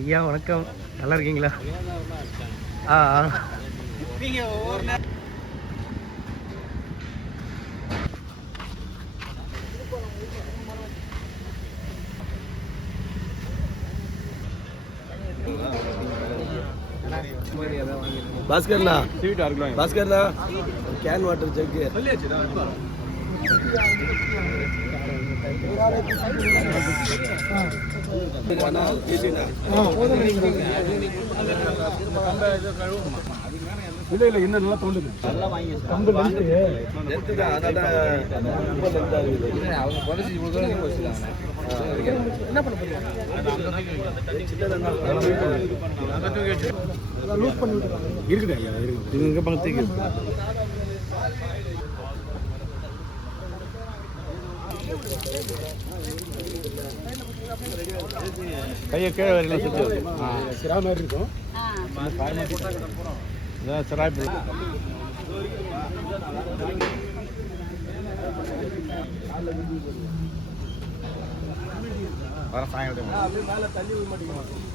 ஐயா வணக்கம், நல்லா இருக்கீங்களா? பாஸ்கர்ண்ணா, பாஸ்கர்ண்ணா கேன் வாட்டர் ஜக்கு இல்லை இல்லை இன்னும் நல்லா தோண்டுது. என்ன பண்ண போறீங்க? இருக்குது ஐயா, இருக்குது. இங்கே பக்கத்துக்கு கையை கீழே வரையில சுற்றி சிரா மாதிரி இருக்கும். இதான் சிராய் வர சாயங்காலம் மேலே தள்ளி விட மாட்டேங்குது.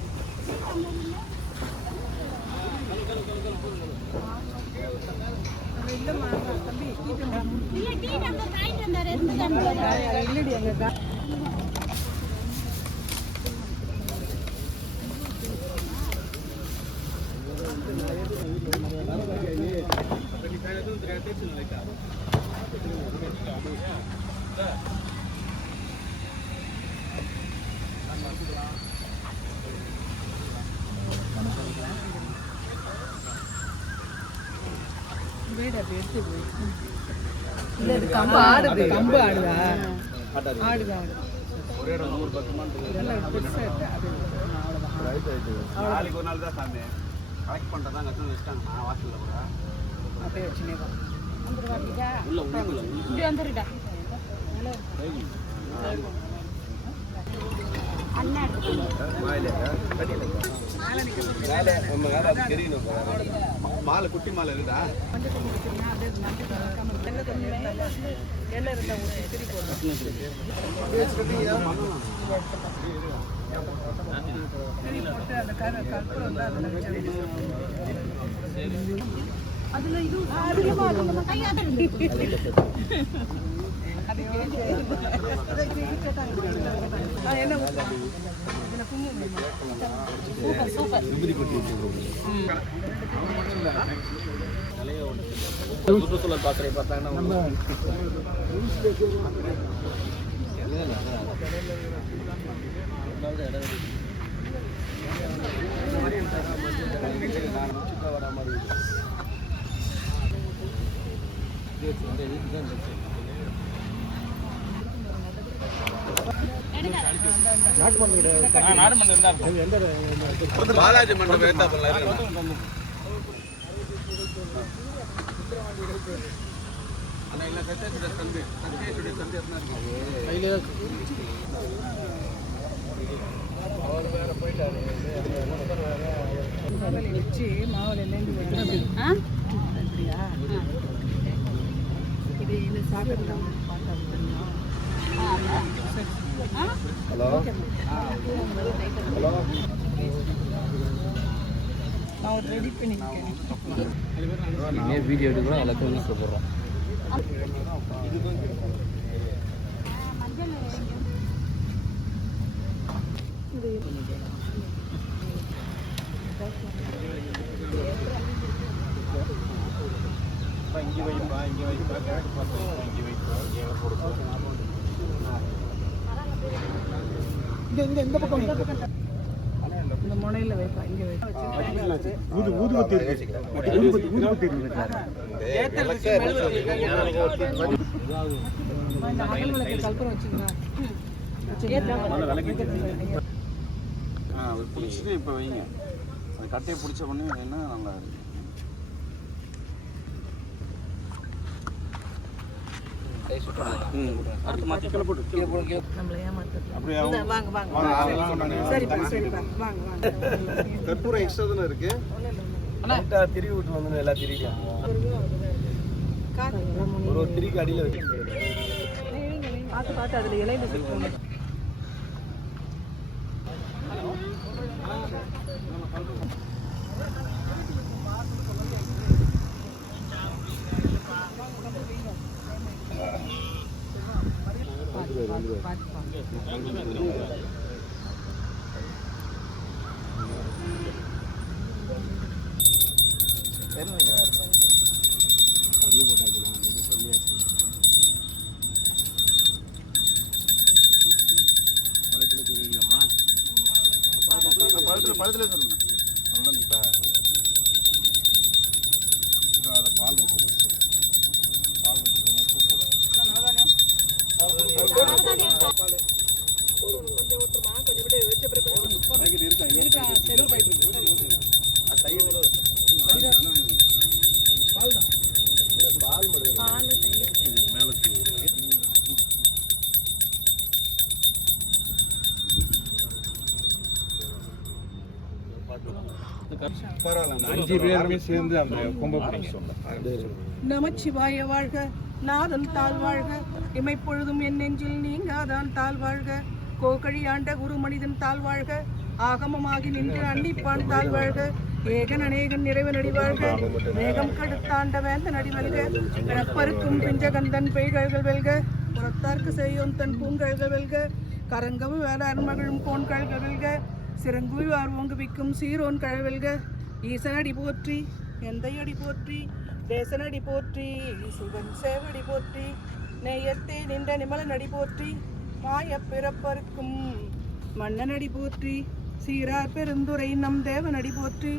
கம்பு ஆடுது, கம்பு ஆடுதா? ஆடுதா? நாளைக்கு ஒரு நாள் தான் சாமி கலெக்ட் பண்ணுறதா கட்டு வச்சுட்டாங்க. நான் வாசலில் கூட அப்படியே வச்சுனே உள்ள இப்படி வந்துருடா. மாலை குட்டி மாலை இருக்குதா? அதுல இது சுற்றுச்சூழல் பாத்திரை பார்த்தாங்கன்னா பாலாஜி மண்டபம் வச்சு மாவுல இது இல்லை சாப்பிடலாம். ஹலோ ஹலோ நான் ஒரு ரெடி பண்ணிருக்கேன். வீடியோ எடுக்கிறோம், எல்லாத்தையும் வந்து சொல்கிறோம். இங்கே வைப்பா, இங்கே வைப்பா, கிழக்கு பார்த்தோம், இங்கே வைப்பா, இங்கே கொடுப்போம். இந்த பக்கம் இந்த முனையில் வைப்பா, இங்கே வைப்பா. ஊதுபத்தி அகல் விளக்கு கல்பரம் வச்சுக்கலாம். பிடிச்சிட்டு இப்போ வைங்க. அந்த கட்டையை பிடிச்ச உடனே என்ன நல்லா இருக்கு. கற்பூரம் எக்ஸ்ட்ரா தானே இருக்கு. லைட்டா திரி விட்டு வந்து எல்லா திரிக்கும் ஒரு திரிக்கு அடியில் வச்சு பார்த்து பார்த்து அதில் இலையில சுற்றணும். பழத்துல சொல்லுங்க அவ்வளோதான் இப்போ அதை பால் வச்சு பால் பரவாயில்ல 5 பேருமே சேர்ந்து அந்த கொம்பை பிடிக்க சொன்னேன். நமச்சிவாய வாழ்க, நாதன் தாழ் வாழ்க, இமைப்பொழுதும் என் நெஞ்சில் நீங்காதான் தாழ் வாழ்க, கோகழி ஆண்ட குரு மனிதன் தாழ் வாழ்க, ஆகமமாகி நின்று அன்னிப்பான் தாழ் வாழ்க, ஏகன் அநேகன் நிறைவனடி வாழ்க, மேகம் கடுத்தாண்ட வேந்த நடிவல்க, பிறப்பருக்கும் பிஞ்சகந்தன் பெய்கழ்கள் வெல்க, புறத்தார்க்கு செய்யோன் தன் பூங்கழ்கள் வெல்க, கரங்கவு வேற அருமகளும் கோன்கழ்கள் வெல்க, சிறங்குவி ஓங்குவிக்கும் சீரோன் கழவெல்க, ஈசனடி போற்றி எந்தையடி போற்றி தேசனடி போற்றி சிவன் சேவடி போற்றி நெய்யத்தே நின்ற நிமலனடி போற்றி மாய பிறப்பருக்கும் மன்னனடி போற்றி சீரார் பெருந்துரை நம் தேவனடி போற்றி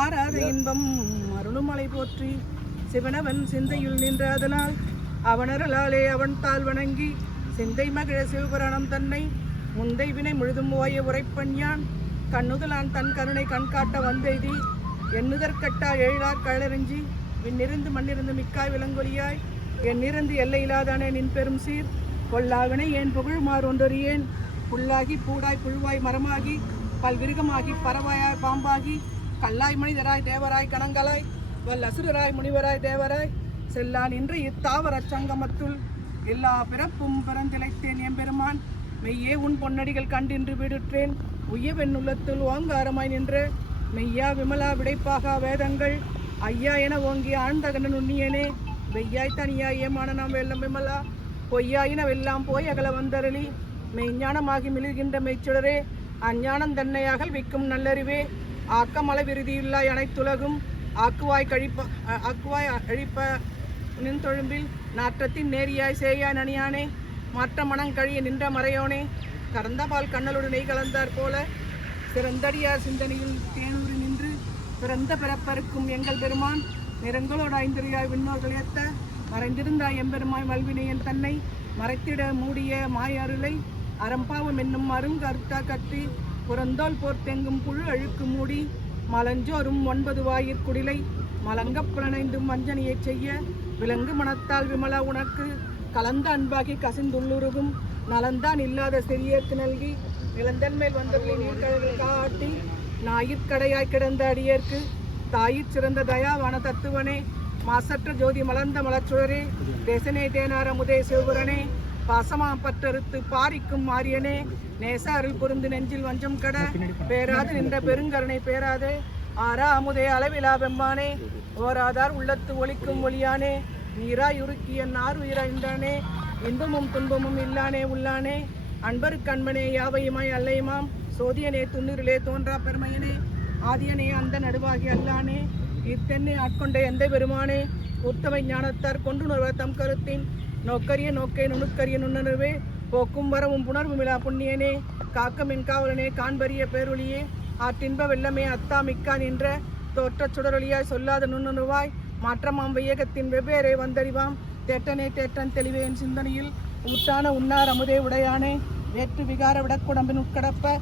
ஆராத இன்பம் அருளுமலை போற்றி சிவனவன் சிந்தையுள் நின்றதனால் அவனரலாலே அவன் தாழ் வணங்கி சிந்தை மகிழ சிவபுராணம் தன்னை முந்தை வினை முழுதும் ஓய உரைப்பன் யான் கண்ணுதலான் தன் கருணை கண்காட்ட வந்தெய்தி எண்ணுதற்கட்டா எழிலார் கழறிஞ்சி விண்ணிருந்து மண்ணிருந்து மிக்காய் விலங்கொலியாய் எண்ணிருந்து எல்லையில்லாதானே நின் பெரும் சீர் கொல்லாவினை ஏன் புகழுமாறு ஒன்றறியேன் புல்லாகி பூடாய் புழுவாய் மரமாகி பல்விருகமாகி பறவாயாய் பாம்பாகி கல்லாய் மனிதராய் தேவராய் கணங்களாய் வல்லசுரராய் முனிவராய் தேவராய் செல்லா நின்ற இத்தாவர சங்கமத்துள் எல்லா பிறப்பும் பிறந்திழைத்தேன் எம்பெருமான் மெய்யே உன் பொன்னடிகள் கண்டின்று விடுற்றேன் உய்யவென் உள்ளத்தில் ஓங்காரமாய் நின்ற மெய்யா விமலா விடைப்பாகா வேதங்கள் ஐயா என ஓங்கி ஆழ்ந்தகன நுண்ணியனே வெய்யாய் தனியாய் ஏமான நாம் வெல்லம் விமலா பொய்யாயின வெல்லாம் போய் அகல வந்தரளி மெய்ஞானமாகி மிளிர்கின்ற மெய்ச்சுடரே அஞ்ஞானம் தன்னையாகல் விக்கும் நல்லறிவே ஆக்கமள விருதியில்லாய் அனைத்துலகும் ஆக்குவாய் அழிப்ப நின் தொழும்பில் நாற்றத்தின் நேரியாய் சேயாய் நனியானே மாற்ற மனங்கழிய நின்ற மறையோனே கறந்தபால் கண்ணலோடு நெய் கலந்தார் போல சிறந்தடியார் சிந்தனையில் தேனூரி நின்று பிறந்த பிறப்பருக்கும் எங்கள் பெருமான் நிறங்களோடு ஐந்தறியாய் விண்ணோர்கள் ஏத்த மறைந்திருந்தாய் எம்பெருமாய் மல்வினையன் தன்னை மறைத்திட மூடிய மாய அருளை அறம்பாவம் என்னும் அருங்கருத்தா கட்டி புறந்தோல் போர்த்தெங்கும் புழு அழுக்கு மூடி மலஞ்சோறும் 9 வாயிற்குடிலை மலங்கப் புலனைந்தும் வஞ்சனையைச் செய்ய விலங்கு மனத்தால் விமலா உனக்கு கலந்த அன்பாகி கசிந்துள்ளுருகும் நலந்தான் இல்லாத சிறியர்க்கு நல்கி நிலந்தன் மேல் வந்தவர்களை நீர்கடல்கள் காட்டி ஞாயிற்கடையாய் கிடந்த அடியேற்கு தாயிற் சிறந்த தயாவான தத்துவனே மாசற்ற ஜோதி மலர்ந்த மலச்சுடரே தேசனே தேனார முதே சிவபுரனே பாசமா பற்றறுத்து பாரிக்கும் மாரியனே நேச அருள் பொருந்து நெஞ்சில் வஞ்சம் கட பேராது நின்ற பெருங்கருணை பேராதே ஆரா அமுதே அளவிலா பெம்மானே ஓராதார் உள்ளத்து ஒளிக்கும் ஒளியானே நீராய் உருக்கிய நார் உயிராய்ந்தானே இன்பமும் துன்பமும் இல்லானே உள்ளானே அன்பரு கண்மனே யாவையுமாய் அல்லையுமாம் சோதியனே துண்ணிரிலே தோன்றா பெருமையனே ஆதியனே அந்த நடுவாகி அல்லானே இத்தென்னை ஆட்கொண்ட எந்த பெருமானே உத்தமை ஞானத்தார் கொண்டுணர்வ தம் கருத்தின் நோக்கரிய நோக்கே நுணுக்கரிய நுண்ணுணர்வே போக்கும் வரவும் புணர்வுமிலா புண்ணியனே காக்கமின் காவலனே காண்பரிய பேரொழியே ஆற்றின்ப வெள்ளமே அத்தா மிக்கான் என்ற தோற்றச் சுடரொளியாய் சொல்லாத நுண்ணுணர்வாய் மாற்றமாம் வையகத்தின் வெவ்வேறே வந்தறிவாம் தேட்டனே தேட்டன் தெளிவேன் சிந்தனையில் ஊட்டான உன்னார் அமுதே உடையானே வேற்று விகார விடக்குடம்பின் உட்கடப்ப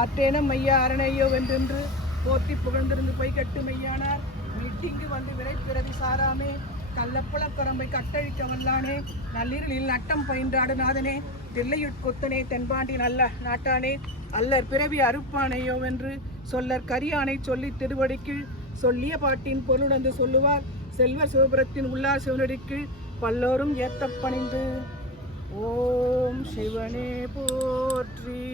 ஆற்றேன மையா அரணேயோ வென்றென்று போற்றி புகழ்ந்திருந்து பொய்கட்டு மெய்யானார் மீட்டிங்கு வந்து விரை பிறவி சாராமே கள்ளப்புல குரம்பை கட்டழிக்க வல்லானே நள்ளிரலில் நட்டம் பயின்றாடு நாதனே தில்லையுட்கொத்தனே தென்பாண்டி நல்ல நாட்டானே அல்லர் பிறவி அறுப்பானையோ வென்று சொல்லற் கரியானை சொல்லி திருவடிக்கு சொல்லிய பாட்டின் பொருளுணர்ந்து சொல்லுவார் செல்வர் சிவபுரத்தின் உள்ளார் சிவனடிக்கு பல்லோரும் ஏத்த பணிந்து. ஓம் சிவனே போற்றி,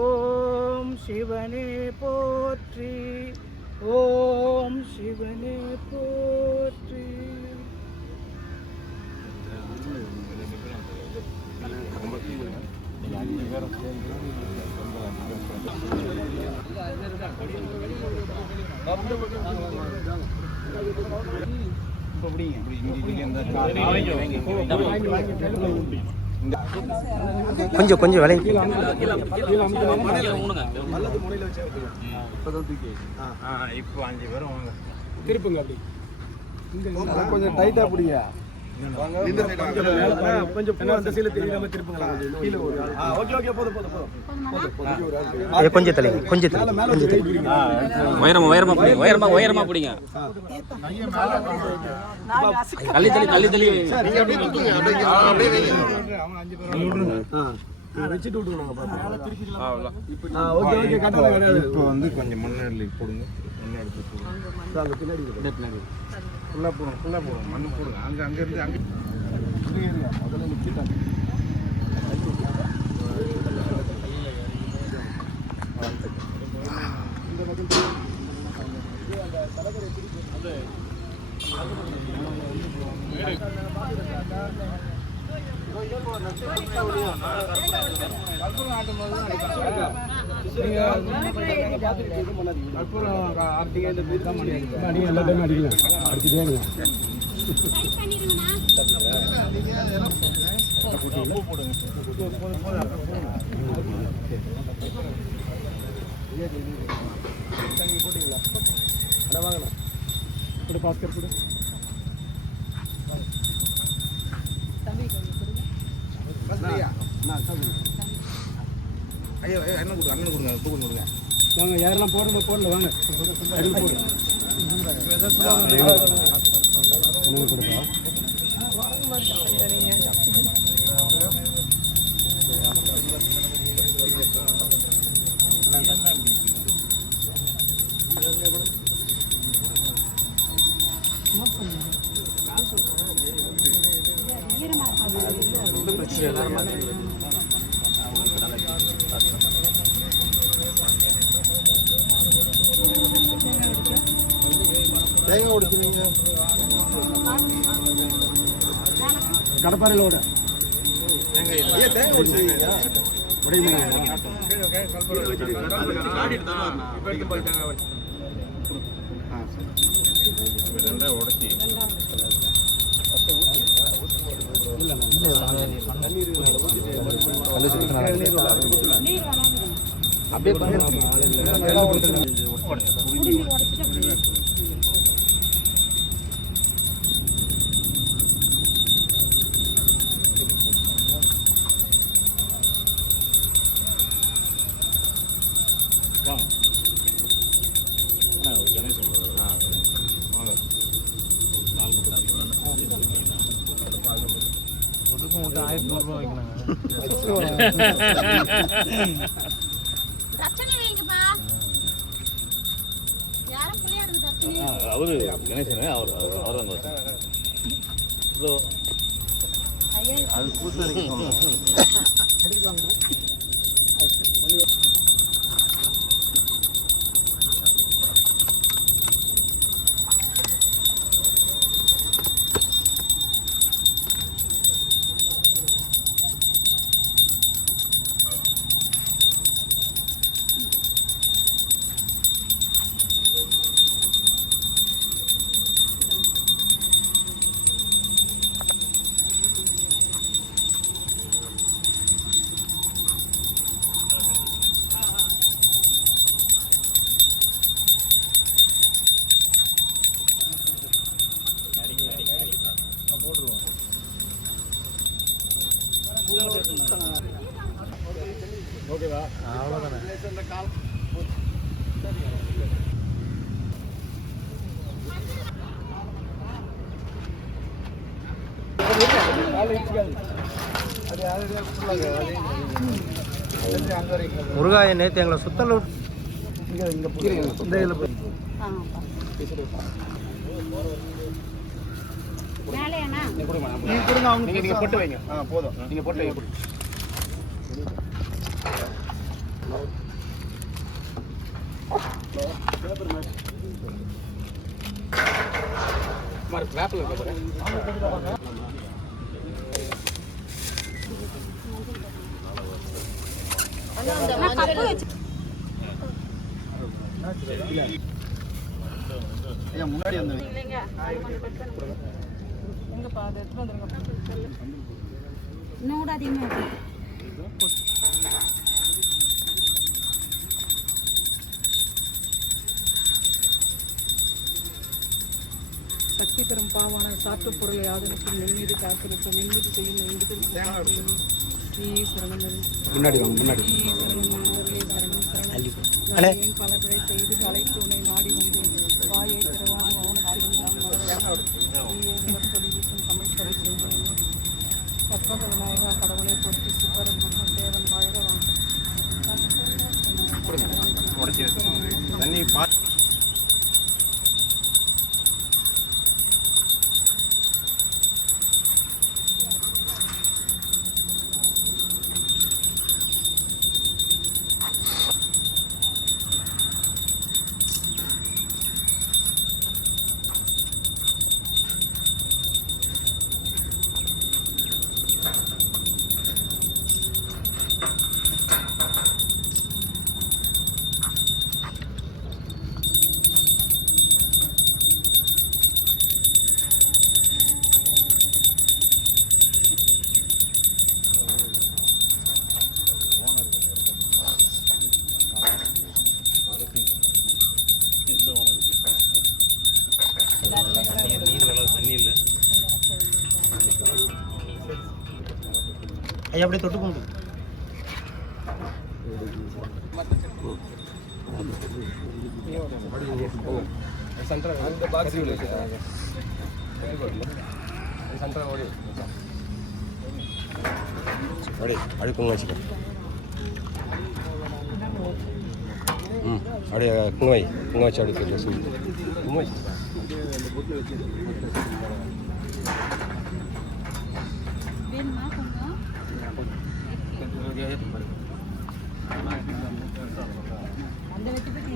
ஓம் சிவனே போற்றி, ஓம் சிவனே போற்றி. கொஞ்சம் கொஞ்சம் விலை இப்போ 5 பேரும் வாங்க. திருப்புங்க அப்படி கொஞ்சம் டைட்டா பிடிங்க. கொஞ்சம் அந்த சைடுல தெரியாம திருப்புங்களா கீழ ஒரு. ஓகே ஓகே போதும் போதும் போதும். கொஞ்சம் தள்ளி கொஞ்சம் தள்ளி கொஞ்சம் தள்ளி உயரமா பிடிங்க. தள்ளி வச்சிட்டு விட்டுருங்க பாப்பா. ஓகே ஓகே கட்டல கிடையாது. இப்போ வந்து கொஞ்சம் மண்ணெல்லி போடுங்க. மண்ணெல்லி போடுங்க. பின்னாடி ஃபுல்லா போடுங்க. மண்ணு போடுங்க. அங்க இருந்து அங்க முதல்ல நிக்கிட்டாங்க. பாஸ்கர் கூட ஐயோ அண்ணன் கொடுங்க கொடுங்க. வாங்க யாரெல்லாம் போடல வாங்க போடுங்க. தேங்காய் உடைச்சுவீங்க. கடப்பாறையிலோட தேங்காய் உடைச்சுவீங்க. அவரு கணேசன் அவர் அது கூட்டு ஓகேவா? அவ்வளோதானே. முருகாய நேற்று எங்களை சுத்தல இங்க மேலேயாண்ணா நீங்க போட்டு வைங்க. போதும், நீங்க போட்டு வைங்க. கப்பு வச்சு முன்னாடி வந்து இன்னும் கூட அதிகமாக சக்தி பெறும் பாவான சாற்று பொருளை ஆதரிக்கும் நெல்மீது காத்திருக்கும் நெல்மீது செய்யும் எங்குது முன்னாடி வாங்க. முன்னாடி பல பிழை செய்து கலை துணை நாடி வந்து வாயை திறவாக மௌனத்தையும் தமிழ் படை செய்தேன். கற்பக விநாயகா கடவுளை போற்றி சுப்பரன் மகன் தேவன் வாழ்கவான். தண்ணி ஐயா அப்படியே தொட்டு போங்க. அந்த பாக்ஸ் சென்டர் ஓடி அப்படியே குங்குமம் வச்சுக்கோ. அப்படியே குங்குமம் வச்சு அப்படியே குங்குமம் வச்சு வேணுமா கொஞ்சம் அந்த வச்சு பற்றி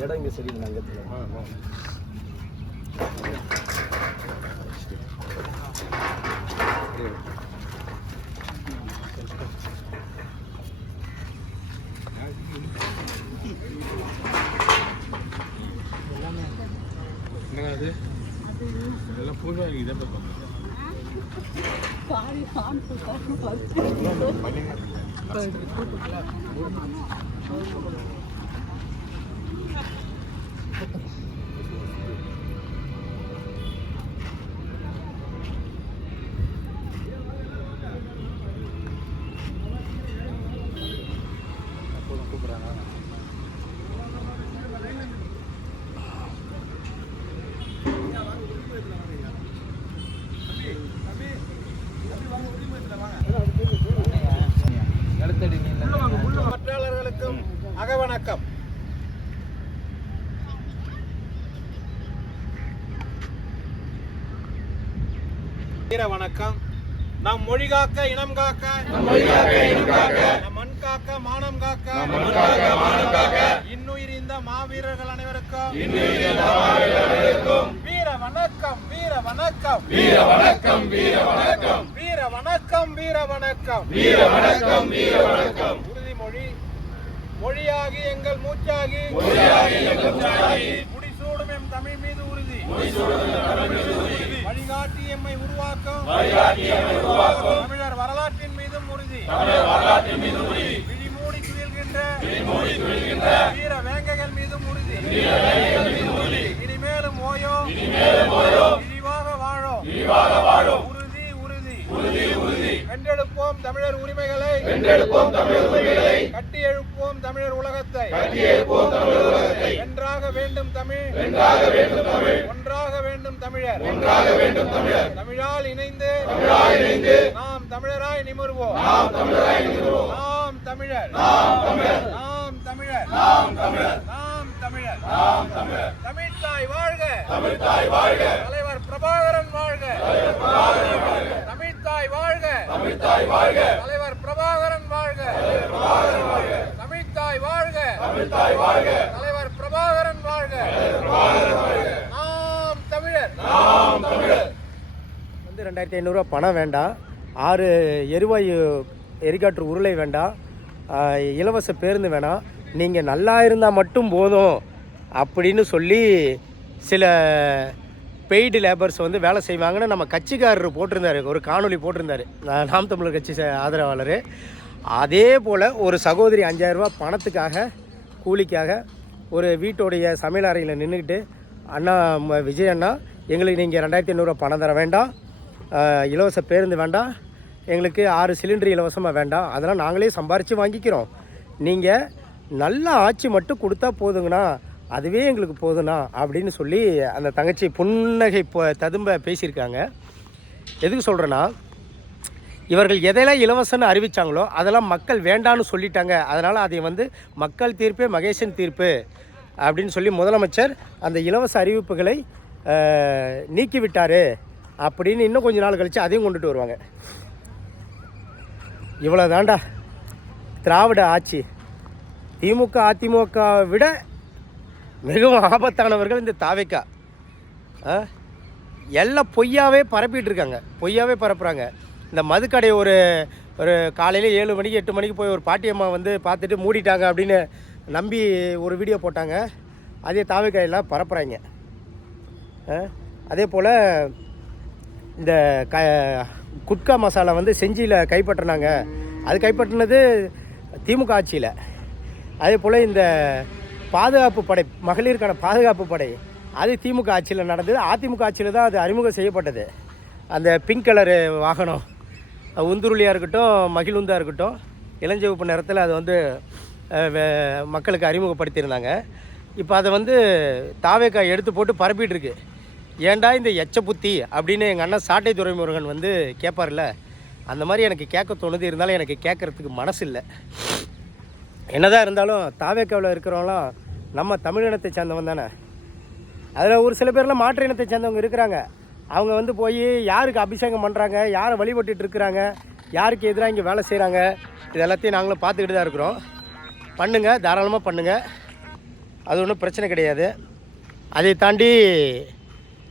இடம் இங்கே சரியில்லை. அங்கே என்னது எல்லாம் பூஜை இதை பற்றாளர்களுக்கும் அகவணக்கம். வீர வணக்கம். நம் மொழி காக்க, இனம் காக்க, நம் மண் காக்க, மானம் காக்க, இன்னுயிர் இந்த மாவீரர்கள் அனைவருக்கும் வீர வணக்கம், வீர வணக்கம், வீர வணக்கம், வீர வணக்கம், வீர வணக்கம், வீர வணக்கம், வீர வணக்கம், வீர வணக்கம். உறுதிமொழி மொழியாகி எங்கள் மூச்சாகி, முடிசூடும் எம் தமிழ் மீது உறுதி, வழிகாட்டி எம்மை உருவாக்கும், தமிழர் வரலாற்றின் மீதும் உறுதி, விழிமூடி துயில்கின்ற வீர வேங்கைகள் மீதும் உறுதி, இனிமேலும் ஓயோ இழிவாக வாழோம், உறுதி உறுதி வென்றெடுப்போம் தமிழர் உரிமைகளை, கட்டி எழுப்போம் தமிழர் உலகத்தை, உலகத்தை வென்றாக வேண்டும் தமிழ், ஒன்றாக வேண்டும் தமிழர், தமிழால் இணைந்து நாம் தமிழராய் நிமிர்வோம். நாம் தமிழர், நாம் தமிழர், தமிழ்த்தாய் வாழ்க, தலைவர் பிரபாகரன் வாழ்க, தமிழ்த்தாய் வாழ்க, தலைவர் பிரபாகரன் வாழ்க, தமிழ்த்தாய் வாழ்க, தலைவர் பிரபாகரன் வாழ்க, நாம் தமிழர். வந்து 2500 பணம் வேண்டாம், 6 எரிவாயு எரிகாற்று உருளை வேண்டாம், இலவச பேருந்து வேணாம், நீங்கள் நல்லா இருந்தால் மட்டும் போதும் அப்படின்னு சொல்லி சில பெய்டு லேபர்ஸ் வந்து வேலை செய்வாங்கன்னு நம்ம கட்சிக்காரர் போட்டிருந்தார், ஒரு காணொலி போட்டிருந்தார், நாம் தமிழர் கட்சி ஆதரவாளர். அதே போல் ஒரு சகோதரி 5000 ரூபா பணத்துக்காக கூலிக்காக ஒரு வீட்டோடைய சமையல் அறையில் நின்றுக்கிட்டு, அண்ணா விஜய் அண்ணா எங்களுக்கு நீங்கள் 2500 பணம் தர வேண்டாம், இலவச பேருந்து வேண்டாம், எங்களுக்கு 6 சிலிண்டர் இலவசமாக வேண்டாம், அதெல்லாம் நாங்களே சம்பாரித்து வாங்கிக்கிறோம், நீங்கள் நல்ல ஆட்சி மட்டும் கொடுத்தா போதுங்கண்ணா, அதுவே எங்களுக்கு போதுண்ணா அப்படின்னு சொல்லி அந்த தங்கச்சி புன்னகை ததும்ப பேசியிருக்காங்க. எதுக்கு சொல்கிறேன்னா, இவர்கள் எதெல்லாம் இலவசம்னு அறிவித்தாங்களோ அதெல்லாம் மக்கள் வேண்டான்னு சொல்லிட்டாங்க. அதனால் அதை வந்து மக்கள் தீர்ப்பே மகேசன் தீர்ப்பு அப்படின்னு சொல்லி முதலமைச்சர் அந்த இலவச அறிவிப்புகளை நீக்கிவிட்டார் அப்படின்னு இன்னும் கொஞ்ச நாள் கழித்து அதையும் கொண்டுட்டு வருவாங்க. இவ்வளோ தாண்டா திராவிட ஆட்சி. திமுக அதிமுக விட மிகவும் ஆபத்தானவர்கள் இந்த தாவேக்கா. எல்லாம் பொய்யாவே பரப்பிட்டு இருக்காங்க, பொய்யாவே பரப்புகிறாங்க. இந்த மதுக்கடை ஒரு காலையில் 7 மணிக்கு 8 மணிக்கு போய் ஒரு பாட்டியம்மா வந்து பார்த்துட்டு மூடிட்டாங்க அப்படின்னு நம்பி ஒரு வீடியோ போட்டாங்க, அதே தாவேக்காயெல்லாம் பரப்புகிறாங்க. அதே போல் இந்த குட்கா மசாலா வந்து செஞ்சியில் கைப்பற்றினாங்க, அது கைப்பற்றினது திமுக ஆட்சியில். அதே போல் இந்த பாதுகாப்பு படை, மகளிருக்கான பாதுகாப்பு படை, அது திமுக ஆட்சியில் நடந்தது. அதிமுக ஆட்சியில் தான் அது அறிமுகம் செய்யப்பட்டது. அந்த பிங்க் கலரு வாகனம், உந்துருளியாக இருக்கட்டும், மகிழுந்தாக இருக்கட்டும், இளஞ்சிவப்பு நிறத்தில் அது வந்து மக்களுக்கு அறிமுகப்படுத்தியிருந்தாங்க. இப்போ அதை வந்து தாவேக்கா எடுத்து போட்டு பரப்பிட்டுருக்கு. ஏண்டா இந்த எச்ச புத்தி அப்படின்னு எங்கள் அண்ணன் சாட்டை துரைமுருகன் வந்து கேட்பார்ல, அந்த மாதிரி எனக்கு கேட்க தோணுது. இருந்தாலும் எனக்கு கேட்குறதுக்கு மனசு இல்லை. என்னதான் இருந்தாலும் தாவேக்காவில் இருக்கிறவங்களாம் நம்ம தமிழினத்தை சேர்ந்தவங்க தானே. அதில் ஒரு சில பேர்லாம் மாற்று இனத்தை சேர்ந்தவங்க இருக்கிறாங்க. அவங்க வந்து போய் யாருக்கு அபிஷேகம் பண்ணுறாங்க, யாரை வழிபட்டுட்டு இருக்கிறாங்க, யாருக்கு எதிராக இங்கே வேலை செய்கிறாங்க, இது எல்லாத்தையும் நாங்களும் பார்த்துக்கிட்டு தான் இருக்கிறோம். பண்ணுங்கள், தாராளமாக பண்ணுங்கள், அது ஒன்றும் பிரச்சனை கிடையாது. அதை தாண்டி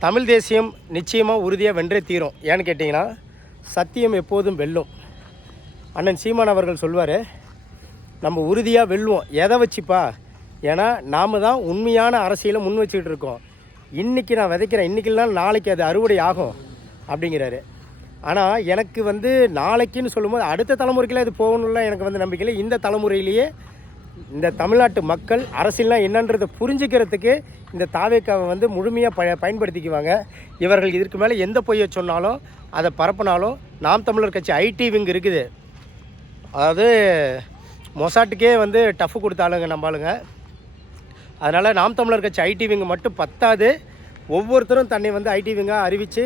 தமிழ் தேசியம் நிச்சயமாக உறுதியாக வென்றே தீரும். ஏன்னு கேட்டிங்கன்னா, சத்தியம் எப்போதும் வெல்லும். அண்ணன் சீமான் அவர்கள் சொல்வார், நம்ம உறுதியாக வெல்லுவோம். எதை வச்சுப்பா? ஏன்னா நாம் தான் உண்மையான அரசியலை முன் வச்சுக்கிட்டு இருக்கோம். இன்றைக்கி நான் விதைக்கிறேன், இன்றைக்கி இல்லைனா நாளைக்கு அது அறுவடை ஆகும் அப்படிங்கிறாரு. ஆனால் எனக்கு வந்து நாளைக்குன்னு சொல்லும்போது அடுத்த தலைமுறைக்கெல்லாம் இது போகணும்லாம் எனக்கு வந்து நம்பிக்கை இல்லை. இந்த தலைமுறையிலேயே இந்த தமிழ்நாட்டு மக்கள் அரசியல்லாம் என்னன்றதை புரிஞ்சுக்கிறதுக்கு இந்த தாவேக்காவை வந்து முழுமையாக பயன்படுத்திக்குவாங்க. இவர்கள் இதற்கு மேலே எந்த பொய்யை சொன்னாலும் அதை பரப்பினாலும் நாம் தமிழர் கட்சி ஐடி விங் இருக்குது. அதாவது மொசாட்டுக்கே வந்து டஃப் கொடுத்தாலுங்க நம்பாளுங்க. அதனால் நாம் தமிழர் கட்சி ஐடி விங்கு மட்டும் பத்தாது, ஒவ்வொருத்தரும் தன்னை வந்து ஐடி விங்காக அறிவித்து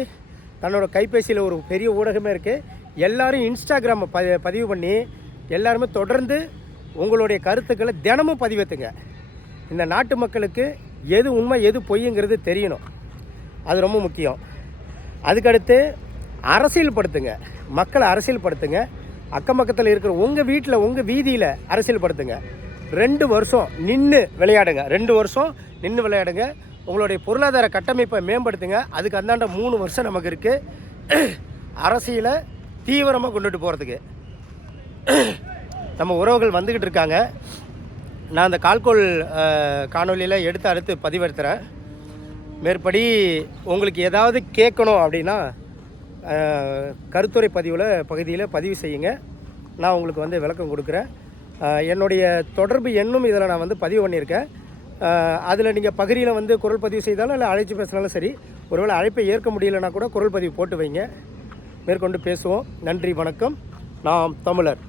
தன்னோட கைபேசியில் ஒரு பெரிய ஊடகமே இருக்குது. எல்லோரும் இன்ஸ்டாகிராமை பதிவு பண்ணி எல்லாருமே தொடர்ந்து உங்களுடைய கருத்துக்களை தினமும் பதிவேற்றுங்க. இந்த நாட்டு மக்களுக்கு எது உண்மை எது பொய்யுங்கிறது தெரியணும், அது ரொம்ப முக்கியம். அதுக்கடுத்து அரசியல்படுத்துங்க, மக்களை அரசியல்படுத்துங்க. அக்கம் பக்கத்தில் இருக்கிற உங்கள் வீட்டில் உங்கள் வீதியில் அரசியல்படுத்துங்க. 2 வருஷம் நின்று விளையாடுங்க, 2 வருஷம் நின்று விளையாடுங்க. உங்களுடைய பொருளாதார கட்டமைப்பை மேம்படுத்துங்க. அதுக்கு அந்தாண்ட 3 வருஷம் நமக்கு இருக்குது அரசியலை தீவிரமாக கொண்டுட்டு போகிறதுக்கு. நம்ம உறவுகள் வந்துக்கிட்டு இருக்காங்க. நான் அந்த கால்கோள் காணொலியில் எடுத்து அடுத்து பதிவெடுத்துகிறேன். மேற்படி உங்களுக்கு ஏதாவது கேட்கணும் அப்படின்னா கருத்துரை பகுதியில் பதிவு செய்யுங்க. நான் உங்களுக்கு வந்து விளக்கம் கொடுக்குறேன். என்னுடைய தொடர்பு எண்ணும் இதில் நான் வந்து பதிவு பண்ணியிருக்கேன். அதில் நீங்கள் பகுதியில் வந்து குரல் பதிவு செய்தாலும் இல்லை அழைச்சி பேசினாலும் சரி, ஒருவேளை அழைப்பை ஏற்க முடியலைன்னா கூட குரல் பதிவு போட்டு வைங்க, மேற்கொண்டு பேசுவோம். நன்றி, வணக்கம். நாம் தமிழர்.